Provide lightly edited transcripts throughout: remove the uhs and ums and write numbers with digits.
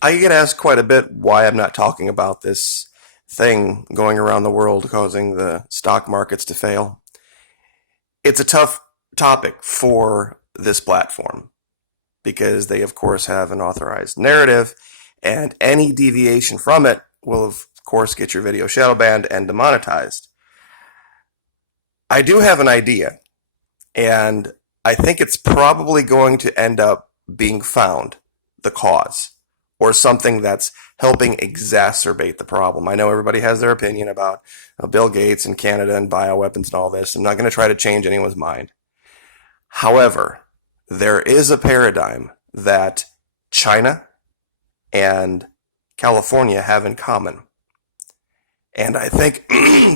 I get asked quite a bit why I'm not talking about this thing going around the world causing the stock markets to fail. It's a tough topic for this platform because they, of course, have an authorized narrative, and any deviation from it will, of course, get your video shadow banned and demonetized. I do have an idea, and I think it's probably going to end up being found, the cause, or something that's helping exacerbate the problem. I know everybody has their opinion about Bill Gates and Canada and bioweapons and all this. I'm not going to try to change anyone's mind. However, there is a paradigm that China and California have in common. And I think,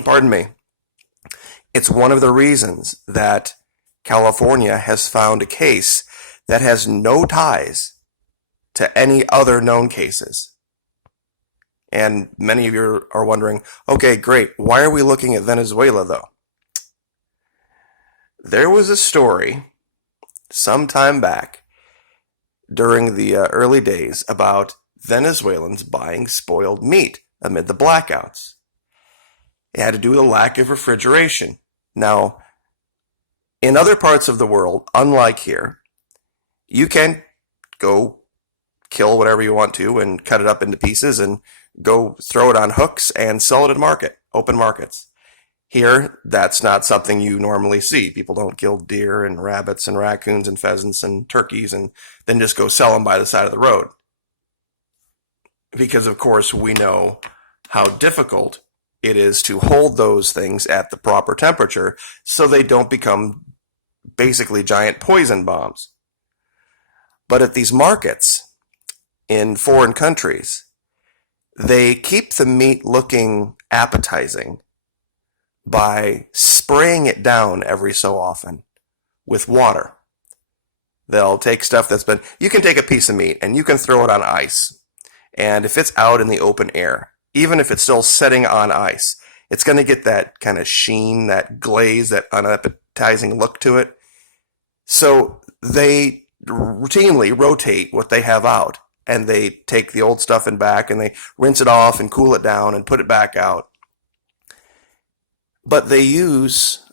pardon me, it's one of the reasons that California has found a case that has no ties to any other known cases. And many of you are wondering, okay, great, why are we looking at Venezuela though? There was a story some time back during the early days about Venezuelans buying spoiled meat amid the blackouts. It had to do with a lack of refrigeration. Now, in other parts of the world, unlike here, you can go kill whatever you want to and cut it up into pieces and go throw it on hooks and sell it at market, open markets. Here, that's not something you normally see. People don't kill deer and rabbits and raccoons and pheasants and turkeys and then just go sell them by the side of the road. Because, of course, we know how difficult it is to hold those things at the proper temperature so they don't become basically giant poison bombs. But at these markets in foreign countries, they keep the meat looking appetizing by spraying it down every so often with water. They'll take stuff that's been, you can take a piece of meat and you can throw it on ice. And if it's out in the open air, even if it's still setting on ice, it's going to get that kind of sheen, that glaze, that unappetizing look to it. So they routinely rotate what they have out, and they take the old stuff and back and they rinse it off and cool it down and put it back out. But they use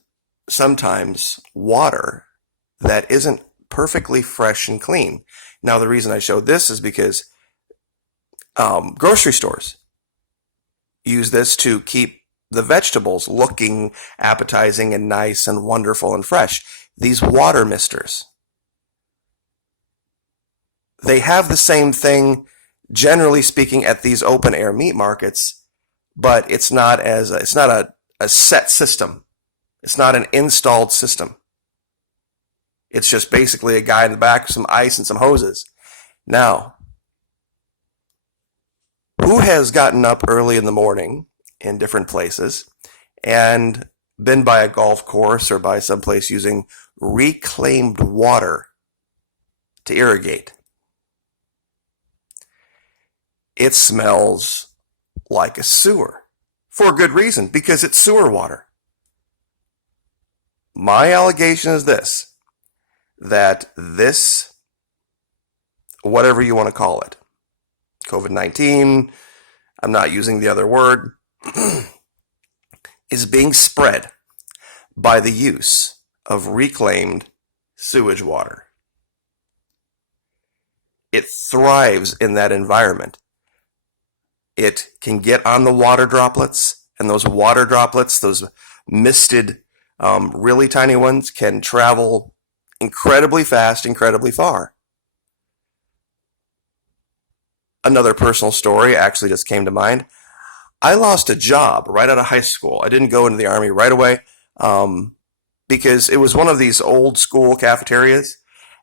sometimes water that isn't perfectly fresh and clean. Now, the reason I showed this is because grocery stores use this to keep the vegetables looking appetizing and nice and wonderful and fresh. These water misters, they have the same thing, generally speaking, at these open air meat markets, but it's not a set system. It's not an installed system. It's just basically a guy in the back with some ice and some hoses. Now, who has gotten up early in the morning in different places and been by a golf course or by someplace using reclaimed water to irrigate? It smells like a sewer for a good reason, because it's sewer water. My allegation is this, that this, whatever you want to call it, COVID-19, I'm not using the other word, is being spread by the use of reclaimed sewage water. It thrives in that environment. It can get on the water droplets, and those water droplets, those misted, really tiny ones, can travel incredibly fast, incredibly far. Another personal story actually just came to mind. I lost a job right out of high school. I didn't go into the Army right away because it was one of these old school cafeterias.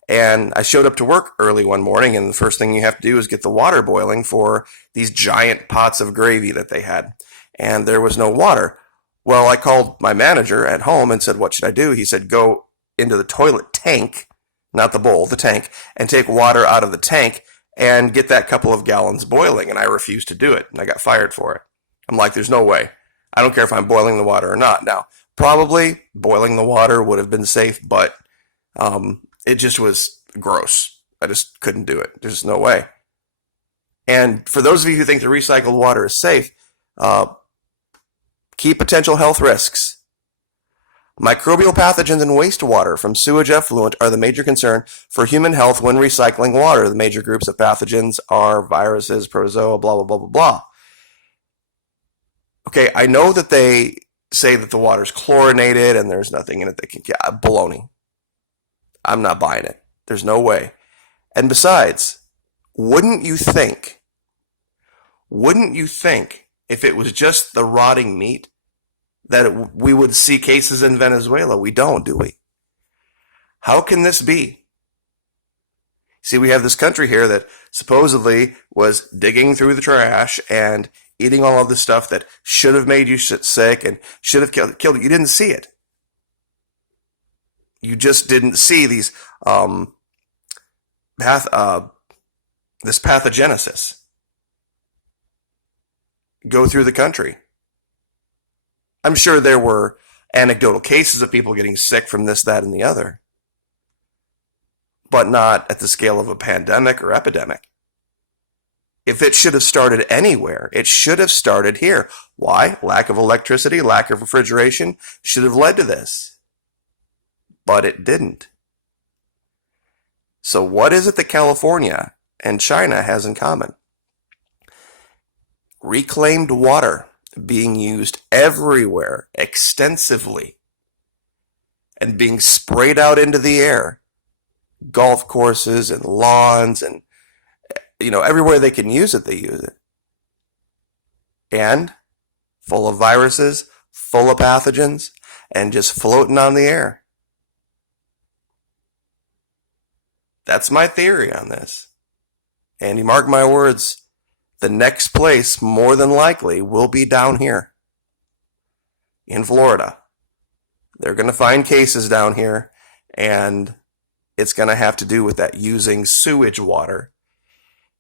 And I showed up to work early one morning, and the first thing you have to do is get the water boiling for these giant pots of gravy that they had. And there was no water. Well, I called my manager at home and said, what should I do? He said, go into the toilet tank, not the bowl, the tank, and take water out of the tank and get that couple of gallons boiling. And I refused to do it, and I got fired for it. I'm like, there's no way. I don't care if I'm boiling the water or not. Now, probably boiling the water would have been safe, but it just was gross. I just couldn't do it. There's no way. And for those of you who think the recycled water is safe, uh, key potential health risks. Microbial pathogens in wastewater from sewage effluent are the major concern for human health when recycling water. The major groups of pathogens are viruses, protozoa, blah, blah, blah, blah, blah. Okay, I know that they say that the water's chlorinated and there's nothing in it that can get baloney. I'm not buying it. There's no way. And besides, wouldn't you think if it was just the rotting meat that we would see cases in Venezuela? We don't, do we? How can this be? See, we have this country here that supposedly was digging through the trash and eating all of the stuff that should have made you sick and should have killed you. You didn't see it. You just didn't see these this pathogenesis go through the country. I'm sure there were anecdotal cases of people getting sick from this, that, and the other, but not at the scale of a pandemic or epidemic. If it should have started anywhere, it should have started here. Why? Lack of electricity, lack of refrigeration should have led to this. But it didn't. So what is it that California and China has in common? Reclaimed water being used everywhere, extensively, and being sprayed out into the air. Golf courses and lawns and, everywhere they can use it, they use it. And full of viruses, full of pathogens, and just floating on the air. That's my theory on this. And you mark my words, the next place, more than likely, will be down here in Florida. They're going to find cases down here, and it's going to have to do with that, using sewage water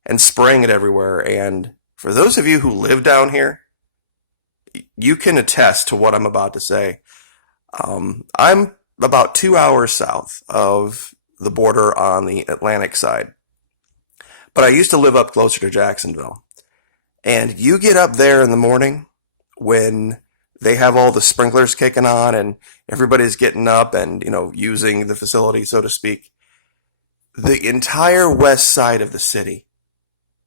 and spraying it everywhere. And for those of you who live down here, you can attest to what I'm about to say. I'm about 2 hours south of the border on the Atlantic side, but I used to live up closer to Jacksonville. And you get up there in the morning when they have all the sprinklers kicking on and everybody's getting up and, using the facility, so to speak. The entire west side of the city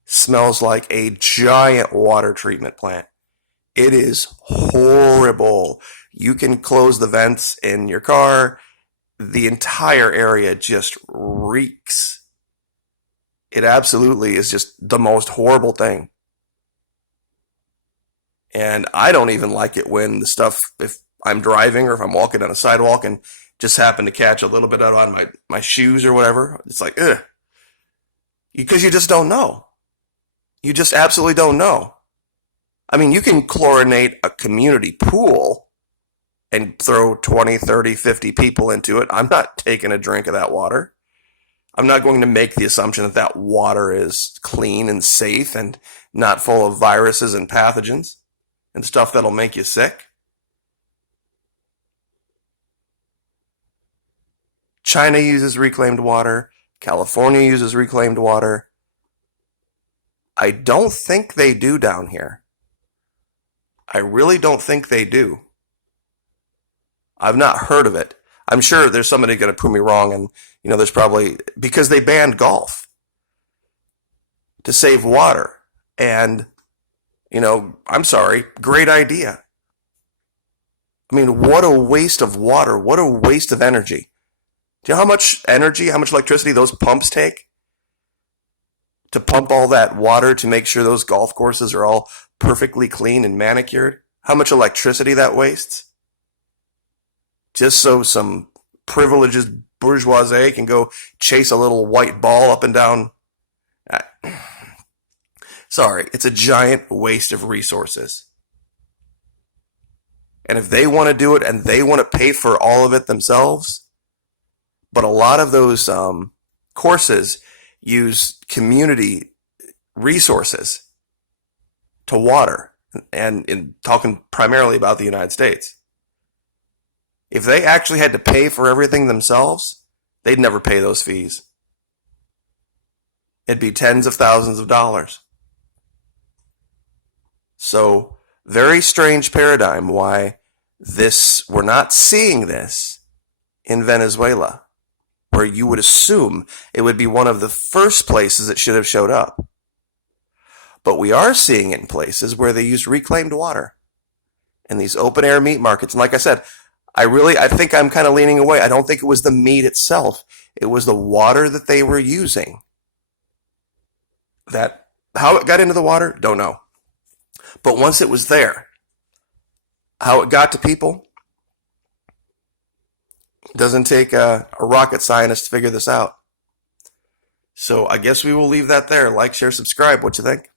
smells like a giant water treatment plant. It is horrible. You can close the vents in your car. The entire area just reeks. It absolutely is just the most horrible thing. And I don't even like it when the stuff, if I'm driving or if I'm walking on a sidewalk and just happen to catch a little bit out on my shoes or whatever, it's like, ugh. Because you just don't know. You just absolutely don't know. I mean, you can chlorinate a community pool and throw 20, 30, 50 people into it. I'm not taking a drink of that water. I'm not going to make the assumption that that water is clean and safe and not full of viruses and pathogens and stuff that'll make you sick. China uses reclaimed water. California uses reclaimed water. I don't think they do down here. I really don't think they do. I've not heard of it. I'm sure there's somebody going to prove me wrong, and there's probably, because they banned golf to save water. And I'm sorry, great idea. I mean, what a waste of water. What a waste of energy. Do you know how much energy, how much electricity those pumps take to pump all that water to make sure those golf courses are all perfectly clean and manicured? How much electricity that wastes? Just so some privileged bourgeoisie can go chase a little white ball up and down. Sorry, it's a giant waste of resources. And if they want to do it and they want to pay for all of it themselves, but a lot of those courses use community resources to water, and in talking primarily about the United States. If they actually had to pay for everything themselves, they'd never pay those fees. It'd be tens of thousands of dollars. So, very strange paradigm why we're not seeing this in Venezuela, where you would assume it would be one of the first places it should have showed up. But we are seeing it in places where they use reclaimed water in these open air meat markets. And like I said, I think I'm kind of leaning away. I don't think it was the meat itself. It was the water that they were using. That how it got into the water, don't know. But once it was there, how it got to people doesn't take a rocket scientist to figure this out. So I guess we will leave that there. Like, share, subscribe. What you think?